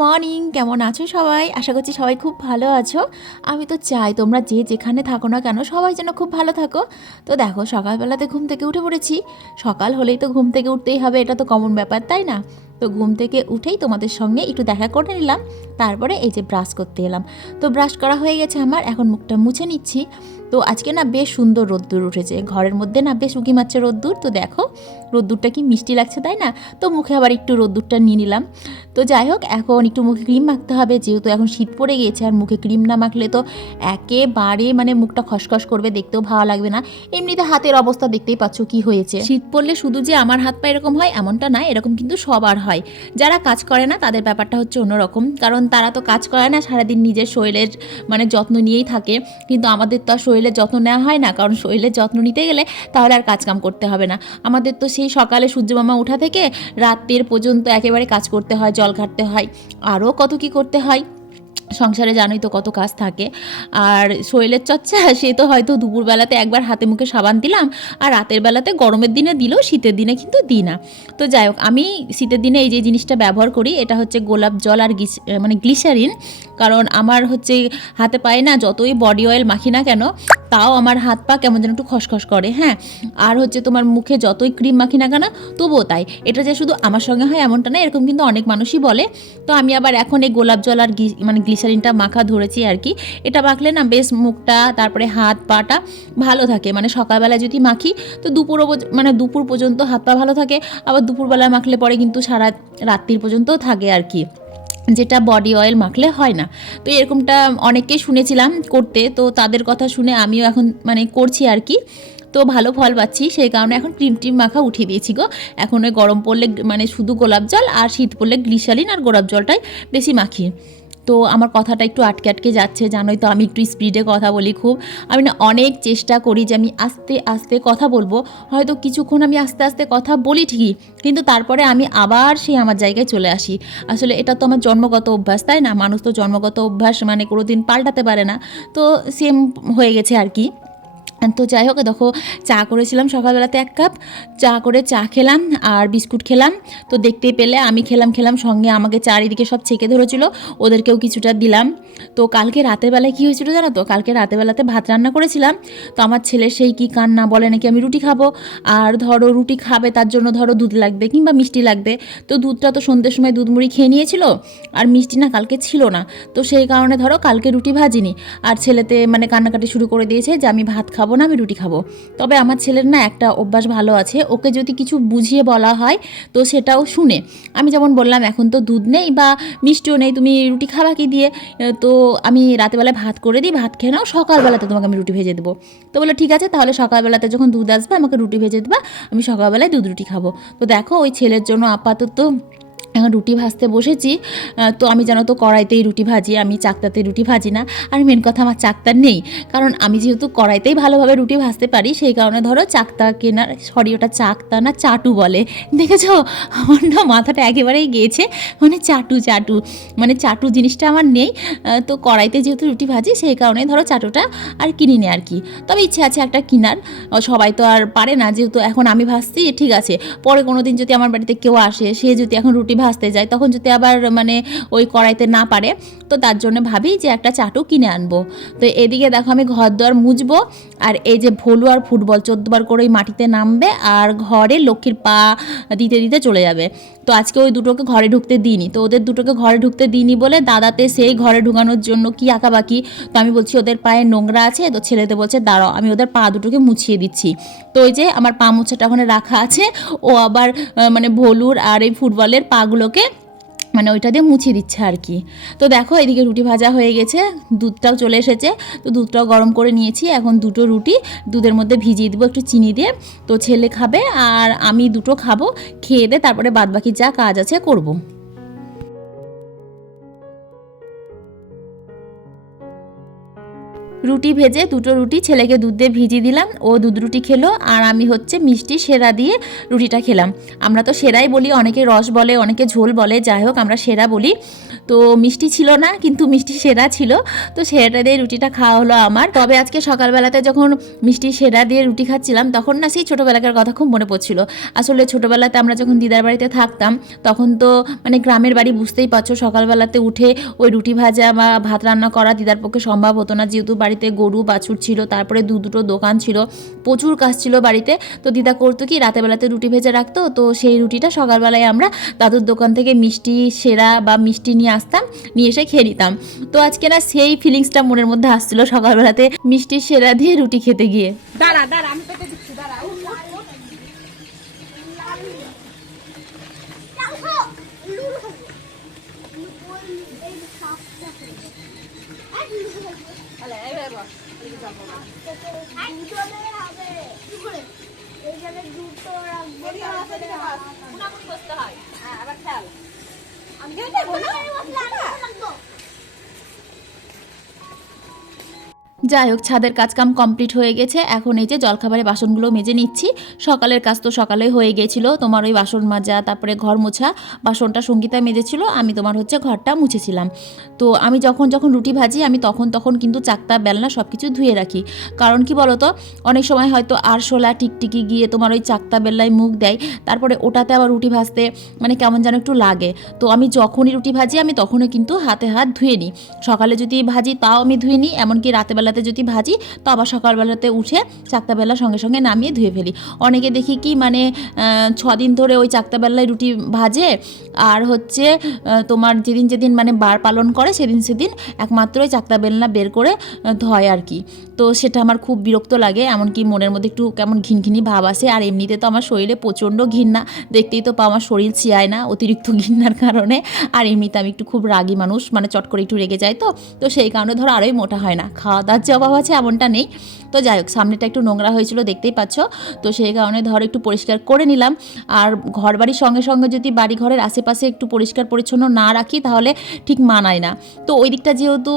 Morning, কেমন আছো সবাই? আশা করছি সবাই খুব ভালো আছো। আমি তো চাই তোমরা যে যেখানে থাকো না কেন সবাই যেন খুব ভালো থাকো। তো দেখো, সকালবেলাতে ঘুম থেকে উঠে পড়েছি। সকাল হলেই তো ঘুম থেকে উঠতেই হবে, এটা তো কমন ব্যাপার, তাই না? তো ঘুম থেকে উঠেই তোমাদের সঙ্গে একটু দেখা করে নিলাম। তারপরে এই যে ব্রাশ করতে এলাম। তো ব্রাশ করা হয়ে গেছে আমার, এখন মুখটা মুছে নিচ্ছি। তো আজকে না বেশ সুন্দর রোদ্দুর উঠেছে। ঘরের মধ্যে না বেশ উঁকি মারছে রোদ্দুর। তো দেখো রোদ্দুরটা কি মিষ্টি লাগছে তাই না? তো মুখে আবার একটু রোদ্দুরটা নিয়ে নিলাম। তো যাই হোক, এখন একটু মুখে ক্রিম মাখতে হবে, যেহেতু এখন শীত পড়ে গিয়েছে আর মুখে ক্রিম না মাখলে তো একেবারে মানে মুখটা খসখস করবে, দেখতেও ভালো লাগবে না। এমনিতে হাতের অবস্থা দেখতেই পাচ্ছ কি হয়েছে। শীত পড়লে শুধু যে আমার হাত পা এরকম হয়, এমনটা না, এরকম কিন্তু সবার হয়। যারা কাজ করে না, তাদের ব্যাপারটা হচ্ছে অন্যরকম। কারণ তারা তো কাজ করে না, সারাদিন নিজের শরীরের মানে যত্ন নিয়েই থাকে। কিন্তু আমাদের তো আর শরীরের যত্ন নেওয়া হয় না, কারণ শরীরের যত্ন নিতে গেলে তাহলে আর কাজ কাম করতে হবে না। আমাদের তো সেই সকালে সূর্যমামা উঠা থেকে রাতের পর্যন্ত একেবারে কাজ করতে হয়, জল ঘাটতে হয়। আরও কত কি করতে হয়? সংসারে জানোই তো কত কাজ থাকে। আর শরীরের চর্চা, সে তো হয়তো দুপুরবেলাতে একবার হাতে মুখে সাবান দিলাম, আর রাতের বেলাতে গরমের দিনে দিলেও শীতের দিনে কিন্তু দিই না। তো যাই হোক, আমি শীতের দিনে এই যে জিনিসটা ব্যবহার করি, এটা হচ্ছে গোলাপ জল আর মানে গ্লিসারিন। কারণ আমার হচ্ছে হাতে পায়ে না যতই বডি অয়েল মাখি না কেন, তাও আমার হাত পা কেমন যেন একটু খসখস করে হ্যাঁ। আর হচ্ছে তোমার মুখে যতই ক্রিম মাখি না কেন, তবুও তাই। এটা যে শুধু আমার সঙ্গে হয় এমনটা না, এরকম কিন্তু অনেক মানুষই বলে। তো আমি আবার এখন এই গোলাপ জল আর মানে গ্লিসারিনটা মাখা ধরেছি আর কি। এটা মাখলে না বেশ মুখটা, তারপরে হাত পাটা ভালো থাকে। মানে সকালবেলা যদি মাখি, তো পর্য- মানে দুপুর পর্যন্ত হাত পা ভালো থাকে। আবার দুপুরবেলা মাখলে পরে কিন্তু সারা রাত্রির পর্যন্তও থাকে আর কি। যেটা বডি অয়েল মাখলে হয় না। তো এরকমটা অনেককেই শুনেছিলাম করতে। তো তাদের কথা শুনে আমিও এখন মানে করছি আর কি। তো ভালো ফল পাচ্ছি। সেই কারণে এখন ক্রিম টিম মাখা উঠিয়ে দিয়েছি গো। এখন ওই গরম পড়লে মানে শুধু গোলাপ জল আর শীত পড়লে গ্লিসারিন আর গোলাপ জলটাই বেশি মাখি। তো আমার কথাটা একটু আটকে আটকে যাচ্ছে, জানোই তো আমি একটু স্পিডে কথা বলি খুব। আমি না অনেক চেষ্টা করি যে আমি আস্তে আস্তে কথা বলব। হয়তো কিছুক্ষণ আমি আস্তে আস্তে কথা বলি ঠিকই, কিন্তু তারপরে আমি আবার সেই আমার জায়গায় চলে আসি। আসলে এটা তো আমার জন্মগত অভ্যাস, তাই না? মানুষ তো জন্মগত অভ্যাস মানে কোনো দিন পাল্টাতে পারে না। তো সেম হয়ে গেছে আর কি। তো যাই হোক, দেখো, চা করেছিলাম সকালবেলাতে এক কাপ, চা করে চা খেলাম আর বিস্কুট খেলাম। তো দেখতেই পেলে, আমি খেলাম খেলাম, সঙ্গে আমাকে চারিদিকে সব ছেঁকে ধরেছিল, ওদেরকেও কিছুটা দিলাম। তো কালকে রাতের বেলায় কী হয়েছিল জানো তো? কালকে রাতের বেলাতে ভাত রান্না করেছিলাম। তো আমার ছেলে সেই কি কান্না বলে নাকি আমি রুটি খাব? আর ধরো, রুটি খাবে, তার জন্য ধরো দুধ লাগবে কিংবা মিষ্টি লাগবে। তো দুধটা তো সন্ধ্যের সময় দুধ মুড়ি খেয়ে নিয়েছিল, আর মিষ্টি না কালকে ছিল না। তো সেই কারণে ধরো, কালকে রুটি ভাজিনি। আর ছেলেতে মানে কান্নাকাটি শুরু করে দিয়েছে যে, আমি ভাত খাব না, আমি রুটি খাব। তবে আমার ছেলের না একটা অভ্যাস ভালো আছে, ওকে যদি কিছু বুঝিয়ে বলা হয়, তো সেটাও শুনে। আমি যেমন বললাম, এখন তো দুধ নেই বা মিষ্টিও নেই, তুমি রুটি খাবা কি দিয়ে? তো আমি রাতেবেলায় ভাত করে দিই, ভাত খেয়ে নাও, সকালবেলাতে তোমাকে আমি রুটি ভেজে দেবো। তো বলে ঠিক আছে, তাহলে সকালবেলাতে যখন দুধ আসবে, আমাকে রুটি ভেজে দেবা, আমি সকালবেলায় দুধ রুটি খাব। তো দেখো, ওই ছেলের জন্য আপাতত এখন রুটি ভাজতে বসেছি তো আমি জানো তো কড়াইতেই রুটি ভাজি, আমি চাকতাতে রুটি ভাজি না। আর মেন কথা আমার চাকতা নেই, কারণ আমি যেহেতু কড়াইতেই ভালোভাবে রুটি ভাজতে পারি, সেই কারণে ধরো চাকতা কেনার সরি ওটা চাকতা না, চাটু বলে। দেখেছ? আমার না মাথাটা একেবারেই গিয়েছে মানে চাটু চাটু মানে চাটু জিনিসটা আমার নেই তো কড়াইতে যেহেতু রুটি ভাজি, সেই কারণে ধরো চাটুটা আর কিনি নে আর কি। তবে ইচ্ছে আছে একটা কিনার সবাই তো আর পারে না, যেহেতু এখন আমি ভাজছি, ঠিক আছে। পরে কোনো দিন যদি আমার বাড়িতে কেউ আসে, সে যদি এখন রুটি ভাজতে যায়, তখন যদি আবার মানে ওই কড়াইতে না পারে, তো তার জন্য ভাবি যে একটা চাটু কিনে আনব। তো এদিকে দেখো আমি ঘর দোয়ার মুছবো, আর এই যে ভোলু আর ফুটবল, চোদ্দবার করে ওই মাটিতে নামবে আর ঘরে লক্ষ্মীর পা দিতে দিতে চলে যাবে। তো আজকে ওই দুটোকে ঘরে ঢুকতে দিইনি। তো ওদের দুটোকে ঘরে ঢুকতে দিইনি বলে দাদাতে সেই ঘরে ঢুকানোর জন্য কি আঁকাবাকি? তো আমি বলছি, ওদের পায়ে নোংরা আছে, তো ছেলেতে বলছে, দাঁড়াও, আমি ওদের পা দুটোকে মুছিয়ে দিচ্ছি। তো ওই যে আমার পা মুছাটা ওখানে রাখা আছে, ও আবার মানে ভলুর আর এই ফুটবলের পাগুলোকে মানে ওইটা দিয়ে মুছিয়ে দিচ্ছে আর কি। তো দেখো এদিকে রুটি ভাজা হয়ে গেছে, দুধটাও চলে এসেছে। তো দুধটাও গরম করে নিয়েছি, এখন দুটো রুটি, দুধের মধ্যে ভিজিয়ে দেবো একটু চিনি দিয়ে। তো ছেলে খাবে আর আমি দুটো খাব, খেয়ে দিয়ে তারপরে বাদবাকি যা কাজ আছে করব। রুটি ভেজে দুটো রুটি ছেলেকে দুধ দিয়ে ভিজিয়ে দিলাম। ও দুধ রুটি খেলো আর আমি হচ্ছে মিষ্টি সেরা দিয়ে রুটিটা খেলাম। আমরা তো সেরাই বলি, অনেকে রস বলে, অনেকে ঝোল বলে, যাই হোক আমরা সেরা বলি। তো মিষ্টি ছিল না, কিন্তু মিষ্টি সেরা ছিল। তো সেরাটা দিয়ে রুটিটা খাওয়া হলো আমার। তবে আজকে সকালবেলাতে যখন মিষ্টি সেরা দিয়ে রুটি খাচ্ছিলাম, তখন না সেই ছোটোবেলাকার কথা খুব মনে পড়ছিল। আসলে ছোটোবেলাতে আমরা যখন দিদার বাড়িতে থাকতাম, তখন তো মানে গ্রামের বাড়ি বুঝতেই পারছ, সকালবেলাতে উঠে ওই রুটি ভাজা বা ভাত রান্না করা দিদার পক্ষে সম্ভব হতো না। যেহেতু বাড়িতে গরু, বাছুর ছিল, তারপরে দু দুটো দোকান ছিল, প্রচুর কাজ ছিল বাড়িতে। তো দিদা করতো কি রাতের বেলাতে রুটি ভেজে রাখতো, তো সেই রুটিটা সকালবেলায় আমরা দাদুর দোকান থেকে মিষ্টি, সেরা বা মিষ্টি নিয়ে আসতাম, নিয়ে এসে খেয়ে নিতাম। তো আজকে না সেই ফিলিংসটা মনের মধ্যে আসছিল সকালবেলাতে মিষ্টি, সেরা দিয়ে রুটি খেতে গিয়ে। দাঁড়া দাঁড়া, আমি পেতে দিচ্ছি দাঁড়া তাহলে এইভাবে বস পুনাপুনি বসতে হয় হ্যাঁ আবার খেয়াল আমি যাব না যাই হোক ছাদের কাজকাম কমপ্লিট হয়ে গেছে। এখন এই যে জলখাবারের বাসনগুলো মেজে নিচ্ছি। সকালের কাজ তো সকালে হয়ে গেছিল। তোমার ওই বাসন মাজা, তারপরে ঘর মোছা, বাসনটা সঙ্গীতা মেজেছিল। আমি তোমার হচ্ছে ঘরটা মুছেছিলাম। তো আমি যখন যখন রুটি ভাজি, আমি তখন তখন কিন্তু চাকতা বেলনা সব কিছু ধুয়ে রাখি। কারণ কি বলতো? অনেক সময় হয়তো আরশোলা, টিকটিকি গিয়ে তোমার ওই চাকতা বেল্লায় মুখ দেয়। তারপরে ওটাতে আবার রুটি ভাজতে মানে কেমন যেন একটু লাগে। তো আমি যখনই রুটি ভাজি, আমি তখনই কিন্তু হাতে হাত ধুয়ে নিই। সকালে যদি ভাজি, তাও আমি ধুয়ে নিই। এমনকি রাতেবেলাতে যদি ভাজি, তো আবার সকালবেলাতে উঠে চাকতাবেলা সঙ্গে সঙ্গে নামিয়ে ধুয়ে ফেলি। অনেকে দেখি কি মানে ছদিন ধরে ওই চাকতাবেলায় রুটি ভাজে, আর হচ্ছে তোমার যেদিন যেদিন মানে বার পালন করে সেদিন সেদিন একমাত্র ওই চাকতা বেলনা বের করে ধয় আর কি। তো সেটা আমার খুব বিরক্ত লাগে, এমনকি মনের মধ্যে একটু কেমন ঘিনঘিনি ভাব আসে, আর এমনিতে তো আমার শরীরে প্রচণ্ড ঘৃণা, দেখতেই তো পাও আমার শরীর চিয়ায় না অতিরিক্ত ঘৃণার কারণে, আর এমনিতে আমি একটু খুব রাগী মানুষ মানে চট করে একটু রেগে যায় তো তো সেই কারণে ধরো আরোই মোটা হয় না, খাওয়া দাওয়ার যে অভাব আছে, এমনটা নেই। তো যাই হোক, সামনেটা একটু নোংরা হয়েছিল, দেখতেই পাচ্ছ। তো সেই কারণে ধর একটু পরিষ্কার করে নিলাম। আর ঘর বাড়ির সঙ্গে সঙ্গে যদি বাড়ি ঘরের আশেপাশে একটু পরিষ্কার পরিচ্ছন্ন না রাখি, তাহলে ঠিক মানায় না। তো ওই দিকটা যেহেতু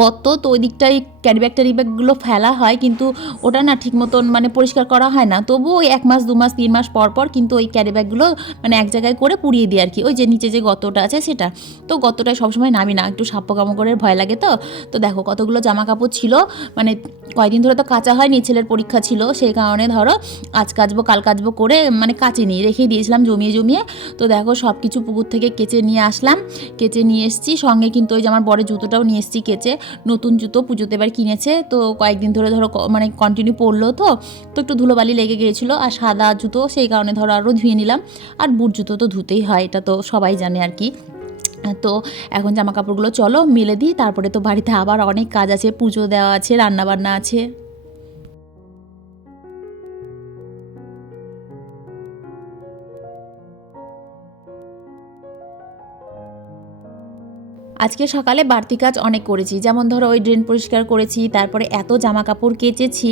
গত, তো ওই দিকটাই ক্যারিব্যাগ ট্যারিব্যাগগুলো ফেলা হয়, কিন্তু ওটা না ঠিক মতন মানে পরিষ্কার করা হয় না। তবুও ওই এক মাস, দু মাস, তিন মাস পর পর কিন্তু ওই ক্যারিব্যাগগুলো মানে এক জায়গায় করে পুড়িয়ে দিই আর কি। ওই যে নিচে যে গর্তটা আছে সেটা। তো গর্তটায় সবসময় নামি না, একটু সাপ কামড়ের ভয় লাগে তো। তো দেখো কতগুলো জামা কাপড় ছিল মানে কয়দিন ধরে তো কাঁচা হয়নি, ছেলের পরীক্ষা ছিল সেই কারণে ধরো আজ কাচবো, কাল কাচবো করে মানে কাচিনি রেখে দিয়েছিলাম জমিয়ে জমিয়ে। তো দেখো সব কিছু পুকুর থেকে কেচে নিয়ে আসলাম, কেচে নিয়ে এসেছি। সঙ্গে কিন্তু ওই যে আমার বড় জুতোটাও নিয়ে এসেছি কেচে। নতুন জুতো পুজোতে এবার কিনেছে, তো কয়েকদিন ধরে ধরো মানে কন্টিনিউ পরলো তো তো একটু ধুলোবালি লেগে গিয়েছিল আর সাদা জুতো, সেই কারণে ধরো আরও ধুয়ে নিলাম। আর বুট জুতো তো ধুতেই হয়, এটা তো সবাই জানে আর কি। তো এখন জামা কাপড়গুলো চলো, মেলে দিই, তারপরে তো বাড়িতে আবার অনেক কাজ আছে, পুজো দেওয়া আছে, রান্নাবান্না আছে। আজকে সকালে বাড়তি কাজ অনেক করেছি। যেমন ধরো ওই ড্রেন পরিষ্কার করেছি, তারপরে এত জামা কাপড় কেচেছি,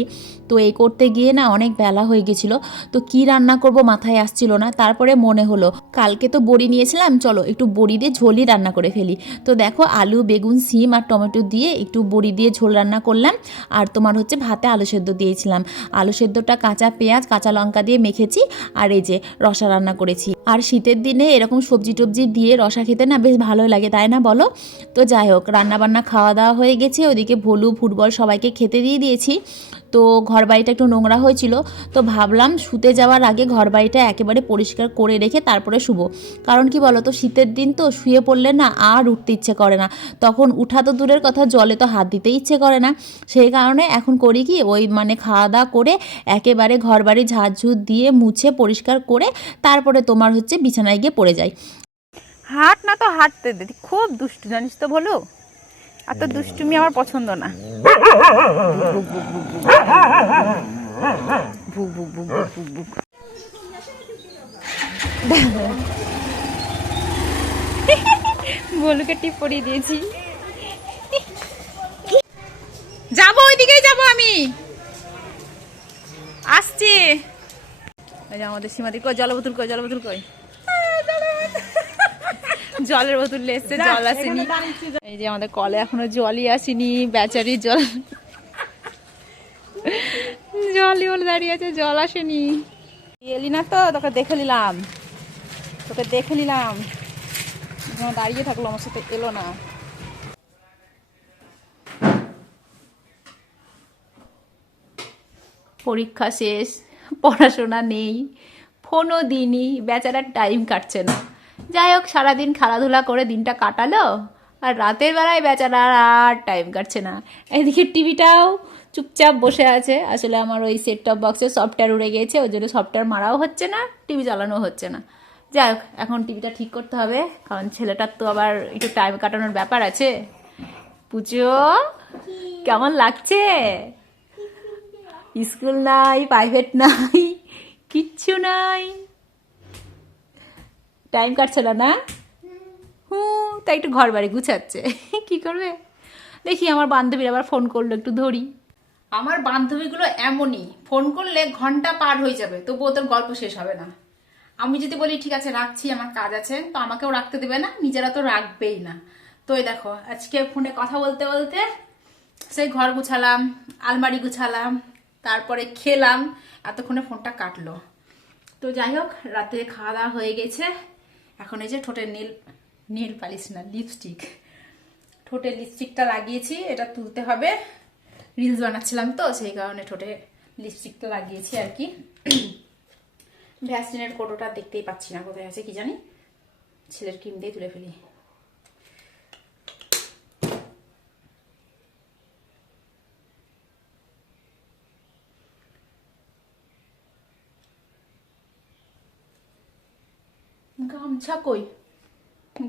তো এই করতে গিয়ে না অনেক বেলা হয়ে গেছিল। তো কি রান্না করব মাথায় আসছিল না, তারপরে মনে হলো কালকে তো বড়ি নিয়েছিলাম, চলো একটু বড়ি দিয়ে ঝোলই রান্না করে ফেলি। তো দেখো আলু, বেগুন, সিম আর টমেটো দিয়ে একটু বড়ি দিয়ে ঝোল রান্না করলাম। আর তোমার হচ্ছে ভাতে আলু সেদ্ধ দিয়েছিলাম। আলু সেদ্ধটা কাঁচা পেঁয়াজ, কাঁচা লঙ্কা দিয়ে মেখেছি আর এই যে রসা রান্না করেছি। আর শীতের দিনে এরকম সবজি টবজি দিয়ে রসা খেতে না বেশ ভালোই লাগে, তাই না বলো? তো যাই হোক, রান্নাবান্না খাওয়া দাওয়া হয়ে গেছে, ওদিকে ভলু, ফুটবল সবাইকে খেতে দিয়ে দিয়েছি। তো ঘর বাড়িটা একটু নোংরা হয়েছিল, তো ভাবলাম শুতে যাওয়ার আগে ঘর বাড়িটা একেবারে পরিষ্কার করে রেখে তারপরে শুবো। কারণ কি বলো তো, শীতের দিন তো শুয়ে পড়লে না আর উঠতে ইচ্ছে করে না। তখন উঠা তো দূরের কথা, জলে তো হাত দিতে ইচ্ছে করে না। সেই কারণে এখন করি কি, ওই মানে খাওয়া দাওয়া করে একেবারে ঘর বাড়ি ঝাড়ঝুট দিয়ে মুছে পরিষ্কার করে তারপরে তোমার হচ্ছে বিছানায় গিয়ে পড়ে যাই। হাট না তো হাঁটতে দিদি খুব দুষ্টু জানিস তো বলো আর তো দুষ্টুমি আমার পছন্দ না। বলুকে টিপ পরিয়ে দিয়েছি। যাব, ওইদিকেই যাব আমি। আসছি। আমাদের সীমাদি কই? জলবোতল কই জলবোতল কই? জলের বোতল এসছে জল আসেনি। এই যে আমাদের কলে এখনও জলই আসেনি বেচারি জল। জলই বলে দাঁড়িয়ে আছে জল আসেনি। এলি না তো তোকে দেখে নিলাম। তোকে দেখে নিলাম। দাঁড়িয়ে থাকল আমার সাথে এলো না। পরীক্ষা শেষ পড়াশোনা নেই ফোনও দিইনি বেচারার টাইম কাটছে না। যাই হোক, সারাদিন খেলাধুলা করে দিনটা কাটালো। আর রাতের বেলায় বেচারার আর টাইম কাটছে না। এদিকে টিভিটাও চুপচাপ বসে আছে। আসলে আমার ওই সেট টপ বক্সে সফটওয়্যার উড়ে গিয়েছে ওই জন্য সফটওয়্যার মারাও হচ্ছে না টিভি চালানো হচ্ছে না। যাই হোক, এখন টিভিটা ঠিক করতে হবে, কারণ ছেলেটার তো আবার একটু টাইম কাটানোর ব্যাপার আছে। পুজো, কেমন লাগছে? স্কুল নাই প্রাইভেট নাই, কিচ্ছু নাই। টাইম কাটছে না না? হুঁ তাই একটু ঘর বাড়ি গুছাচ্ছে। কি করবে? দেখি আমার বান্ধবীর আবার ফোন করল, একটু ধরি। আমার বান্ধবীগুলো এমনই ফোন করলে ঘণ্টা পার হয়ে যাবে তবু ওদের গল্প শেষ হবে না। আমি যদি বলি, ঠিক আছে, রাখছি, আমার কাজ আছে, তো আমাকেও রাখতে দেবে না, নিজেরা তো রাখবেই না। তো এই দেখো, আজকে ফোনে কথা বলতে বলতে সেই ঘর গুছালাম, আলমারি গুছালাম, তারপরে খেলাম, এতক্ষণে ফোনটা কাটলো। তো যাই হোক, রাতে খাওয়া দাওয়া হয়ে গেছে। এখন এই যে ঠোঁটের নীল নীল পালিশ না লিপস্টিক ঠোঁটের লিপস্টিকটা লাগিয়েছি, এটা তুলতে হবে। রিলস বানাচ্ছিলাম তো, সেই কারণে ঠোঁটে লিপস্টিকটা লাগিয়েছি আর কি। ভ্যাসলিনের কোটোটা দেখতেই পাচ্ছি না, কোথায় আছে কি জানি? ছেলের ক্রিম দিয়ে তুলে ফেলি। গামছা কই?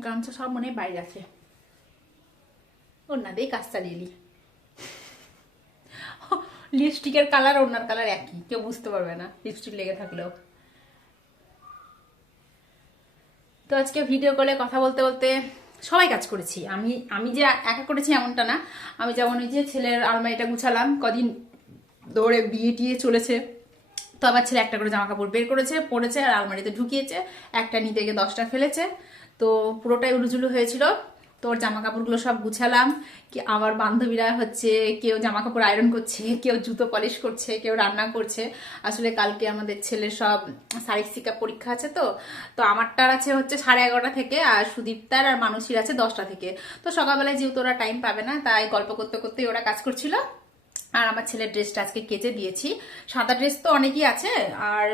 গামছা সব মনে বাইরে আছে। দিয়ে কাজ চালিয়ে লিপস্টিকের কালার ওনার কালার একই, কেউ বুঝতে পারবে না, লিপস্টিক লেগে থাকলেও। তো আজকে ভিডিও কলে কথা বলতে বলতে সবাই কাজ করেছি। আমি আমি যে একা করেছি এমনটা না। আমি যেমন ওই যে ছেলের আলমারিটা গুছালাম, কদিন দৌড়ে বিয়ে টিয়ে চলেছে। তো আমার ছেলে একটা করে জামা কাপড় বের করেছে, পরেছে আর আলমারিতে ঢুকিয়েছে। একটা নিতে গিয়ে দশটা ফেলেছে। তো পুরোটাই উলুজুলু হয়েছিল। তো ওর জামা কাপড়গুলো সব গুছালাম। কি আমার বান্ধবীরা হচ্ছে, কেউ জামা কাপড় আয়রন করছে, কেউ জুতো পলিশ করছে, কেউ রান্না করছে। আসলে কালকে আমাদের ছেলের সব শারীরিক পরীক্ষা আছে তো। তো আমারটার আছে হচ্ছে সাড়ে এগারোটা থেকে আর সুদীপ্তার আর মানুষের আছে দশটা থেকে। তো সকালবেলায় যেহেতু ওরা টাইম পাবে না, তাই গল্প করতে করতেই ওরা কাজ করছিল। আর আমার ছেলের ড্রেসটা আজকে কেচে দিয়েছি। সাদা ড্রেস তো অনেকই আছে, আর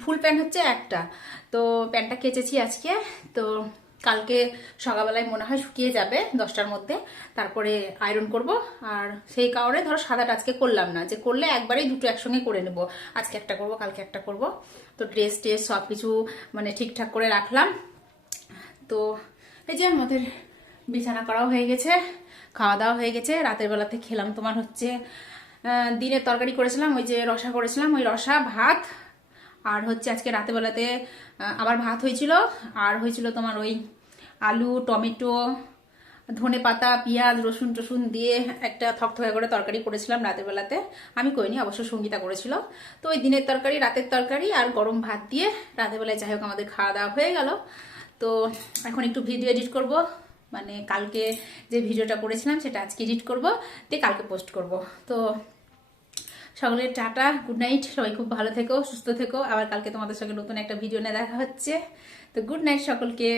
ফুল প্যান্ট হচ্ছে একটা। তো প্যান্টটা কেচেছি আজকে। তো কালকে সকালবেলায় মনে হয় শুকিয়ে যাবে দশটার মধ্যে। তারপরে আয়রন করব। আর সেই কারণে ধরো সাদাটা আজকে করলাম না। যে করলে একবারেই দুটো একসঙ্গে করে নেব। আজকে একটা করব, কালকে একটা করব। তো ড্রেস ট্রেস সব কিছু মানে ঠিকঠাক করে রাখলাম। তো এই যে আমাদের বিছানা করাও হয়ে গেছে। খাওয়া দাওয়া হয়ে গেছে, রাতের বেলাতে খেলাম তোমার হচ্ছে দিনের তরকারি করেছিলাম, ওই যে রসা করেছিলাম, ওই রসা, ভাত, আর হচ্ছে আজকে রাতের বেলাতে আবার ভাত হয়েছিল, আর হয়েছিল তোমার ওই আলু, টমেটো, ধনে পাতা, পেঁয়াজ, রসুন টসুন দিয়ে একটা থকথকা করে তরকারি করেছিলাম রাতের বেলাতে, আমি করিনি, অবশ্য সঙ্গীতা করেছিল। তো ওই দিনের তরকারি, রাতের তরকারি আর গরম ভাত দিয়ে রাতের বেলায় যাই হোক, আমাদের খাওয়া দাওয়া হয়ে গেল। তো এখন একটু ভিডিও এডিট করব। মানে কালকে যে ভিডিওটা করেছিলাম সেটা আজকে এডিট করব, দিয়ে কালকে পোস্ট করব। তো সকলের টাটা গুড নাইট সবাই খুব ভালো থেকো, সুস্থ থেকো। আবার কালকে তোমাদের সঙ্গে নতুন একটা ভিডিও নিয়ে দেখা হচ্ছে। তো গুড নাইট সকলকে।